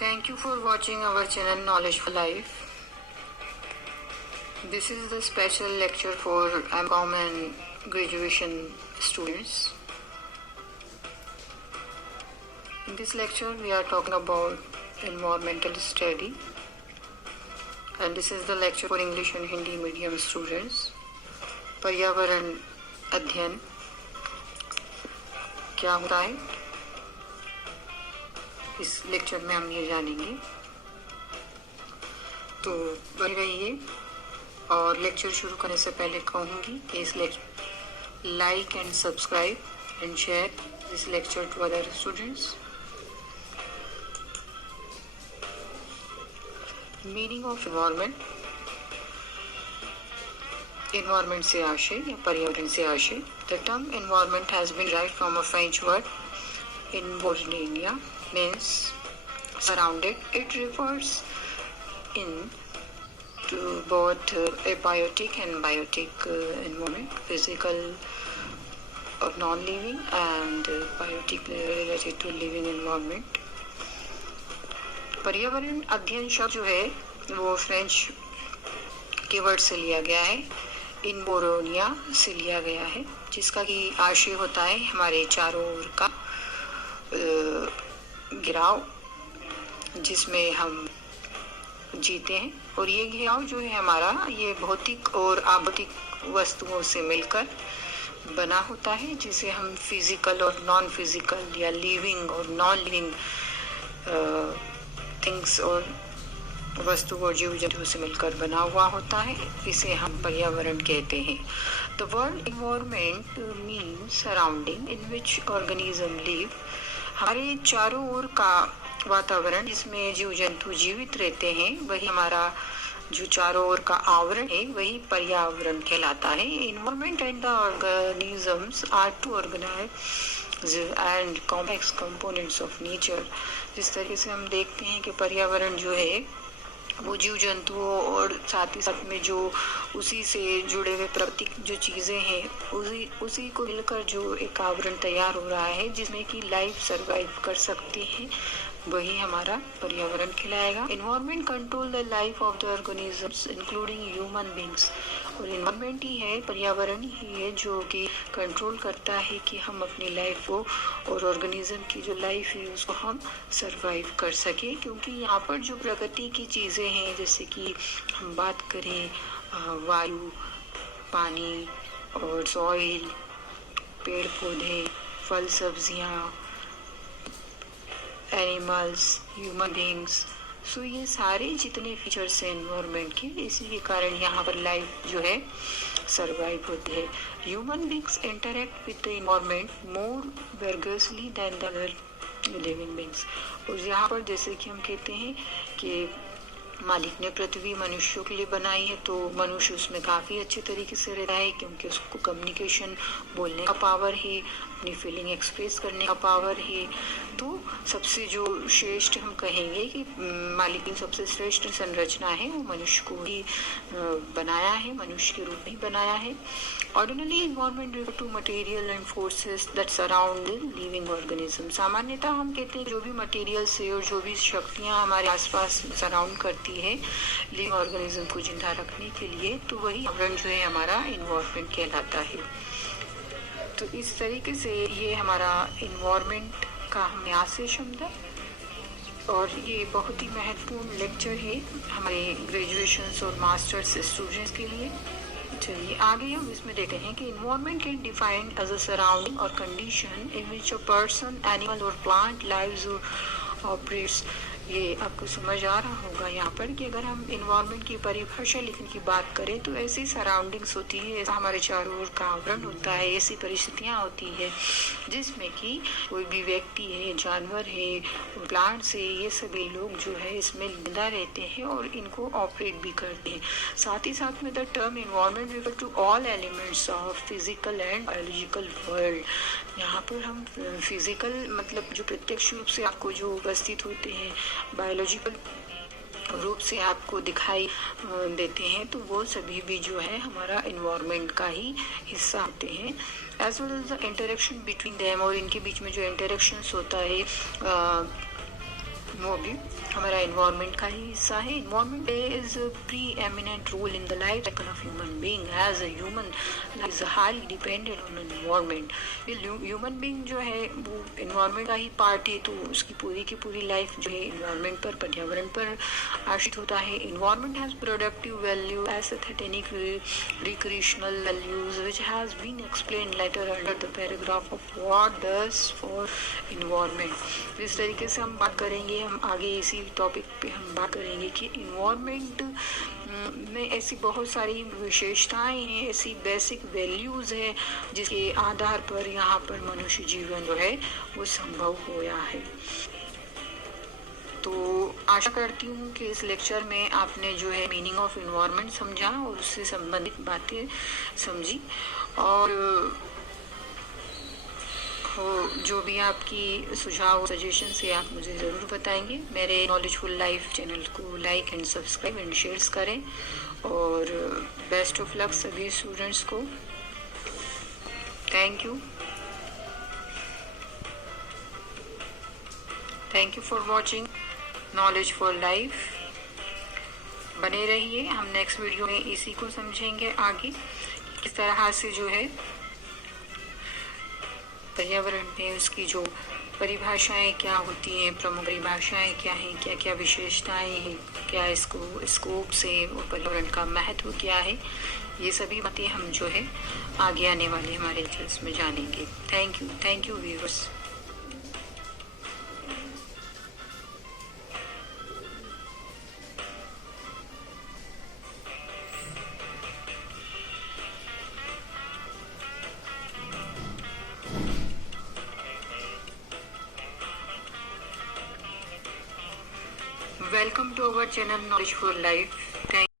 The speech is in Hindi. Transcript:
Thank you for watching our channel Knowledge for Life. This is the special lecture for MCOM and graduation students. In this lecture we are talking about environmental study, and this is the lecture for English and Hindi medium students. पर्यावरण अध्ययन क्या होता है, इस लेक्चर में हम ये जानेंगे। तो बने रहिए, और लेक्चर शुरू करने से पहले कहूँगी कि इस lecture like and subscribe and share this lecture to other students. Meaning of environment, environment से आशय या पर्यावरण से आशय। The term environment has been derived from a French word environnement, means surrounded. It refers in to both a biotic and biotic environment, physical or non-living, and biotic related to living environment. पर्यावरण अध्ययन शब्द जो है वो फ्रेंच के वर्ड से लिया गया है, इनबोरोनिया से लिया गया है, जिसका कि आशय होता है हमारे चारों ओर का गिराव जिसमें हम जीते हैं। और ये गिराव जो है हमारा, ये भौतिक और अभौतिक वस्तुओं से मिलकर बना होता है, जिसे हम फिजिकल और नॉन फिजिकल या लिविंग और नॉन लिविंग थिंग्स और वस्तु और जीव जंतु से मिलकर बना हुआ होता है। इसे हम पर्यावरण कहते हैं। The word environment means surrounding in which organism live. हमारे चारों ओर का वातावरण जिसमें जीव जंतु जीवित रहते हैं, वही हमारा जो चारों ओर का आवरण है वही पर्यावरण कहलाता है। Environment and the organisms are to organise and complex components of nature. जिस तरीके से हम देखते हैं कि पर्यावरण जो है वो जीव जंतुओं और साथ ही साथ में जो उसी से जुड़े हुए प्राकृतिक जो चीज़ें हैं उसी को मिलकर जो एक आवरण तैयार हो रहा है जिसमें कि लाइफ सरवाइव कर सकती है, वही हमारा पर्यावरण कहलाएगा। Environment control the life of the organisms including human beings. और एनवायरनमेंट ही है, पर्यावरण ही है जो कि कंट्रोल करता है कि हम अपनी लाइफ को और ऑर्गेनिज्म की जो लाइफ है उसको हम सरवाइव कर सके। क्योंकि यहाँ पर जो प्रकृति की चीज़ें हैं, जैसे कि हम बात करें वायु, पानी और सॉइल, पेड़ पौधे, फल सब्जियाँ, एनिमल्स, ह्यूमन बींग्स, सो ये सारे जितने फीचर्स हैं एनवायरनमेंट के, इसी के कारण यहाँ पर लाइफ जो है सरवाइव होती है। Human beings interact with the environment more vigorously than the other living beings. और यहाँ पर जैसे कि हम कहते हैं कि मालिक ने पृथ्वी मनुष्यों के लिए बनाई है, तो मनुष्य उसमें काफ़ी अच्छे तरीके से रहता है, क्योंकि उसको कम्युनिकेशन, बोलने का पावर है, अपनी फीलिंग एक्सप्रेस करने का पावर है। तो सबसे जो श्रेष्ठ हम कहेंगे कि मालिक की सबसे श्रेष्ठ संरचना है वो मनुष्य को ही बनाया है, मनुष्य के रूप में ही बनाया है। Ordinary environment refer to material and forces that surround the living organism. सामान्यतः हम कहते हैं जो भी मटेरियल से और जो भी शक्तियाँ हमारे आसपास सराउंड करती है लिविंग ऑर्गेनिज्म को जिंदा रखने के लिए, तो वही आवरण जो है हमारा एनवायरनमेंट कहलाता है। तो इस तरीके से ये हमारा एनवायरनमेंट का हमने आज से समझा, और ये बहुत ही महत्वपूर्ण लेक्चर है हमारे ग्रेजुएशन और मास्टर्स स्टूडेंट्स के लिए। चलिए आगे हम इसमें देखते हैं कि environment can defined as a surrounding और condition in which a person, animal और प्लांट लाइव्स और ऑपरेट्स। ये आपको समझ आ रहा होगा यहाँ पर कि अगर हम एनवायरनमेंट की परिभाषा लिखने की बात करें तो ऐसी सराउंडिंग्स होती है, ऐसा हमारे चारों ओर का आवरण होता है, ऐसी परिस्थितियाँ होती है जिसमें कि कोई भी व्यक्ति है, जानवर है, प्लांट्स है, ये सभी लोग जो है इसमें जिंदा रहते हैं और इनको ऑपरेट भी करते हैं। साथ ही साथ में the term environment refer to all elements of physical and biological world. यहाँ पर हम फिजिकल मतलब जो प्रत्यक्ष रूप से आपको जो उपस्थित होते हैं, बायोलॉजिकल रूप से आपको दिखाई देते हैं, तो वो सभी भी जो है हमारा एनवायरनमेंट का ही हिस्सा होते हैं। As well as the interaction between them, और इनके बीच में जो इंटरेक्शंस होता है वो भी हमारा इन्वायरमेंट का ही हिस्सा है। Environment is preeminent role in the life cycle of human being. As a human is highly dependent on environment. Human being जो है वो इन्वायरमेंट का ही पार्ट है, तो उसकी पूरी की पूरी लाइफ जो है इन्वायरमेंट पर, पर्यावरण पर आश्रित होता है। Environment has productive value, aesthetic, recreational values which has been explained later under the paragraph of what does for environment. इस तरीके से हम बात करेंगे, हम आगे इसी टॉपिक पे हम बात करेंगे कि इन्वायरमेंट में ऐसी बहुत सारी विशेषताएं हैं, ऐसी बेसिक वैल्यूज है जिसके आधार पर यहाँ पर मनुष्य जीवन जो है वो संभव होया है। तो आशा करती हूँ कि इस लेक्चर में आपने जो है मीनिंग ऑफ इन्वायरमेंट समझा और उससे संबंधित बातें समझी, और जो भी आपकी सुझाव सजेशन से आप मुझे ज़रूर बताएंगे। मेरे नॉलेजफुल लाइफ चैनल को like and subscribe and shares करें, और बेस्ट ऑफ लक सभी स्टूडेंट्स को। Thank you for watching knowledge for life. बने रहिए, हम नेक्स्ट वीडियो में इसी को समझेंगे आगे, किस तरह से जो है पर्यावरण में उसकी जो परिभाषाएं क्या होती हैं, प्रमुख परिभाषाएं क्या हैं, क्या क्या विशेषताएं हैं, क्या इसको स्कोप से वो पर्यावरण का महत्व क्या है, ये सभी बातें हम जो है आगे आने वाले हमारे लेक्चर्स में जानेंगे। Thank you viewers. Welcome to our channel Knowledge for Life. Thank